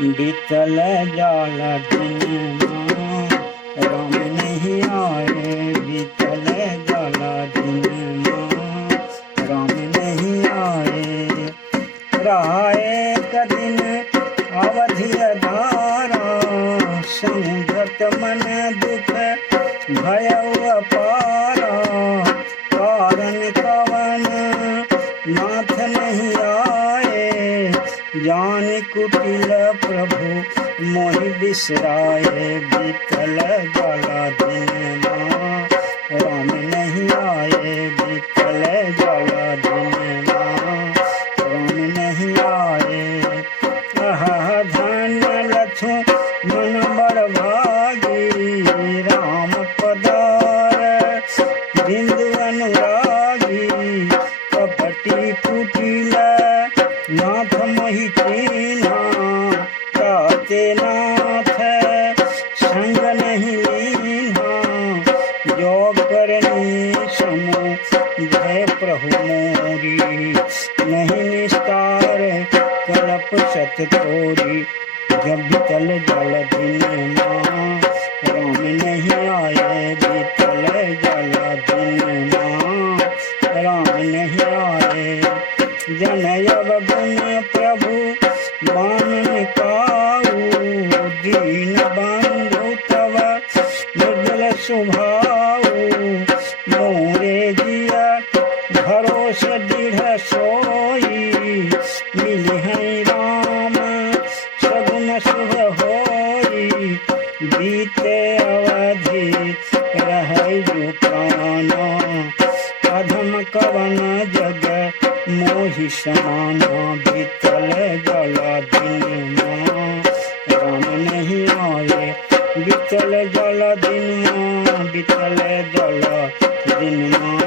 बीतल जाल दिन माँ राम नहीं आए। बीतल जाल दिन माँ राम नहीं आए। रहा एक दिन अवधि धारा संघत मन दुख भयउ अपारा। कारण कवन नाथ नहीं आए। जान कुटिल प्रभु मोहि बिसराए। बीतल जाला दिन माँ राम नहीं आए। बीतल जाला दिन माँ राम नहीं आए। धन लक्ष्मण मन बड़ भागी। राम पदार बिंदु अनुरागी। कपटी कुटिल नाथ मोहि कीन्हा। ताते नाथ संग नहीं लीन्हा। जो करनी समूह जय प्रभु मोरी। नहीं निस्तार कलप सत तोरी। जब बीतल जल दिन माँ राम नहीं आए। बीतल जल दिन माँ राम नहीं आए। जनयब गुण प्रभु मानन काऊ। दीन बंधु तव निर्दल स्वभाव। मोरे जिया भरोस दृढ़ सोई। मिली है राम सगुन शुभ होई। बीते अवधि रहै जो प्राणा। अधम कवन जग मोहि समाना। बीतल जल दिन माँ राम नहीं आए। बीतल जल दिन माँ बीतल जल दिन माँ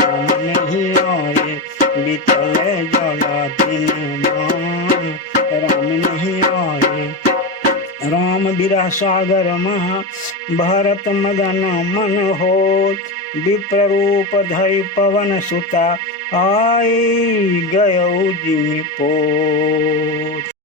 राम नहीं आए। बीतल जल दिन माँ राम नहीं आए। राम बिरह सागर महा भरत मगन मन हो। विप्र रूप धरि पवन सुता आई गयौ जिमि पोत।